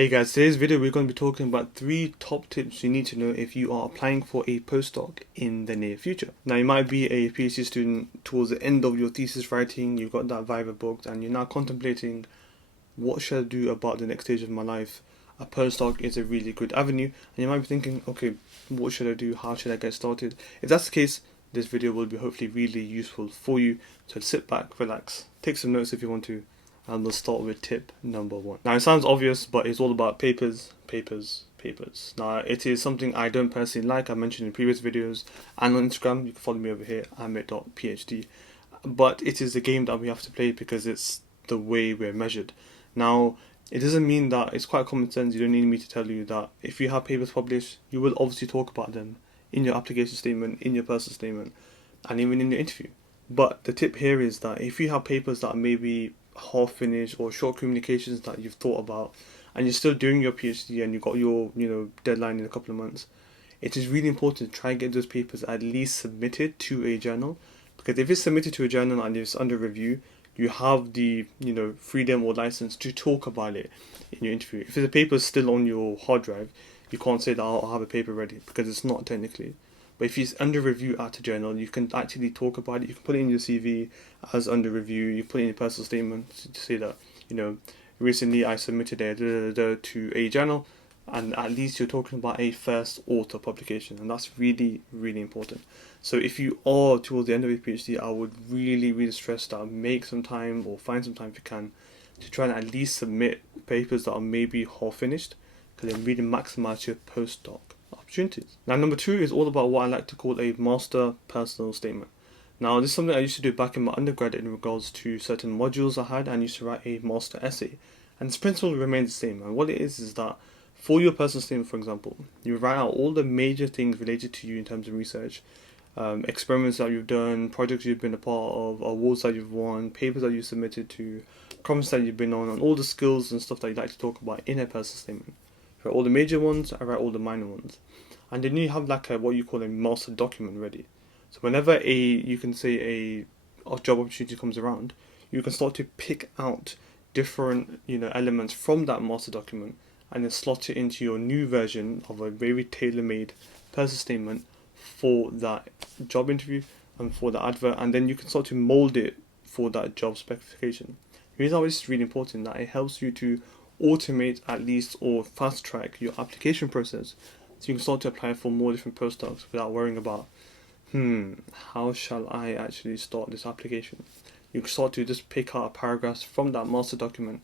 Hey guys, today's video we're going to be talking about 3 top tips you need to know if you are applying for a postdoc in the near future. Now you might be a PhD student towards the end of your thesis writing, you've got that Viva booked and you're now contemplating what should I do about the next stage of my life. A postdoc is a really good avenue and you might be thinking, okay, what should I do, how should I get started? If that's the case, this video will be hopefully really useful for you. So sit back, relax, take some notes if you want to, and we'll start with tip number 1. Now it sounds obvious, but it's all about papers. Now it is something I don't personally like. I mentioned in previous videos and on Instagram. You can follow me over here, Aamir.phd. But it is a game that we have to play because it's the way we're measured. Now it doesn't mean that it's quite common sense. You don't need me to tell you that if you have papers published, you will obviously talk about them in your application statement, in your personal statement, and even in your interview. But the tip here is that if you have papers that are maybe half finished or short communications that you've thought about and you're still doing your PhD and you've got your deadline in a couple of months, it is really important to try and get those papers at least submitted to a journal, because if it's submitted to a journal and it's under review, you have the freedom or license to talk about it in your interview. If the paper is still on your hard drive, you can't say that I'll have a paper ready, because it's not technically. But if it's under review at a journal, you can actually talk about it. You can put it in your CV as under review. You put it in your personal statement to say that, recently I submitted to a journal, and at least you're talking about a first author publication, and that's really, really important. So if you are towards the end of your PhD, I would really, really stress that make some time or find some time if you can to try and at least submit papers that are maybe half finished, because then really maximize your postdoc opportunities. Now number 2 is all about what I like to call a master personal statement. Now this is something I used to do back in my undergrad in regards to certain modules I had, and I used to write a master essay, and this principle remains the same. And what it is that for your personal statement, for example, you write out all the major things related to you in terms of research, experiments that you've done, projects you've been a part of, awards that you've won, papers that you submitted to, conferences that you've been on, and all the skills and stuff that you like to talk about in a personal statement. I write all the major ones, I write all the minor ones. And then you have like what you call a master document ready. So whenever you can say a job opportunity comes around, you can start to pick out different elements from that master document and then slot it into your new version of a very tailor-made personal statement for that job interview and for the advert, and then you can start to mold it for that job specification. The reason why this is really important that it helps you to automate at least or fast track your application process, so you can start to apply for more different postdocs without worrying about how shall I actually start this application. You can start to just pick out paragraphs from that master document,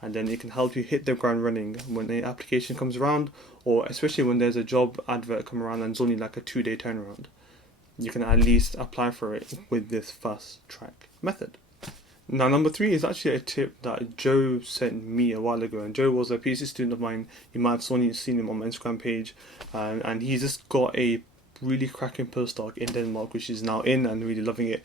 and then it can help you hit the ground running when the application comes around, or especially when there's a job advert come around and it's only like a 2-day turnaround. You can at least apply for it with this fast track method. Now number 3 is actually a tip that Joe sent me a while ago, and Joe was a PhD student of mine. You might have seen him on my Instagram page, and he's just got a really cracking postdoc in Denmark, which is now in and really loving it.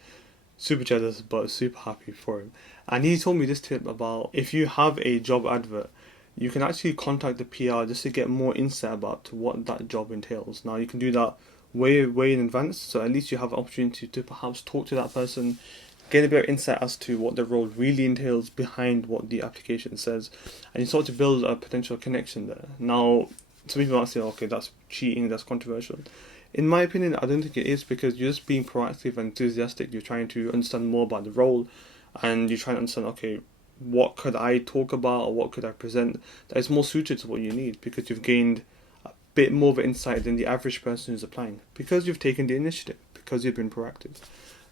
Super jealous, but super happy for him. And he told me this tip about if you have a job advert, you can actually contact the PR just to get more insight about what that job entails. Now you can do that way in advance, so at least you have an opportunity to perhaps talk to that person, get a bit of insight as to what the role really entails behind what the application says, and you start to build a potential connection there. Now, some people might say, okay, that's cheating, that's controversial. In my opinion, I don't think it is, because you're just being proactive and enthusiastic. You're trying to understand more about the role, and you're trying to understand, okay, what could I talk about or what could I present that is more suited to what you need, because you've gained a bit more of an insight than the average person who's applying, because you've taken the initiative, because you've been proactive.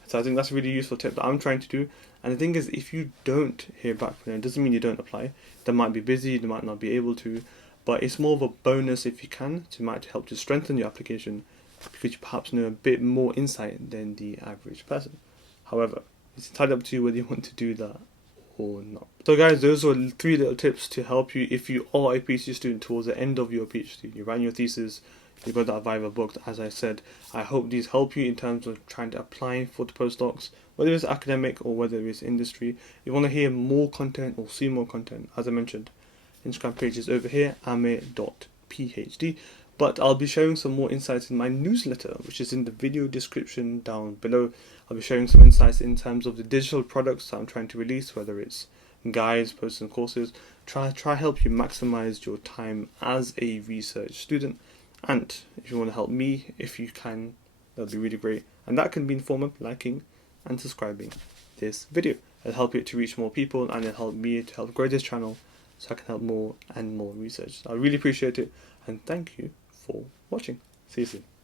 So I think that's a really useful tip that I'm trying to do. And the thing is, if you don't hear back from them, it doesn't mean you don't apply. They might be busy, they might not be able to, but it's more of a bonus if you can, to might help to strengthen your application, because you perhaps know a bit more insight than the average person. However, it's entirely up to you whether you want to do that or not. So guys, those are 3 little tips to help you if you are a PhD student towards the end of your PhD. You're writing your thesis, you've got that Viva booked, as I said. I hope these help you in terms of trying to apply for the postdocs, whether it's academic or whether it's industry. If you want to hear more content or see more content, as I mentioned, Instagram page is over here, Aamir.phd. But I'll be sharing some more insights in my newsletter, which is in the video description down below. I'll be sharing some insights in terms of the digital products that I'm trying to release, whether it's guides, posts and courses. Try help you maximize your time as a research student. And if you want to help me, if you can, that'll be really great. And that can be in the form of liking and subscribing this video. It'll help it to reach more people, and it'll help me to help grow this channel so I can help more and more research. I really appreciate it, and thank you for watching. See you soon.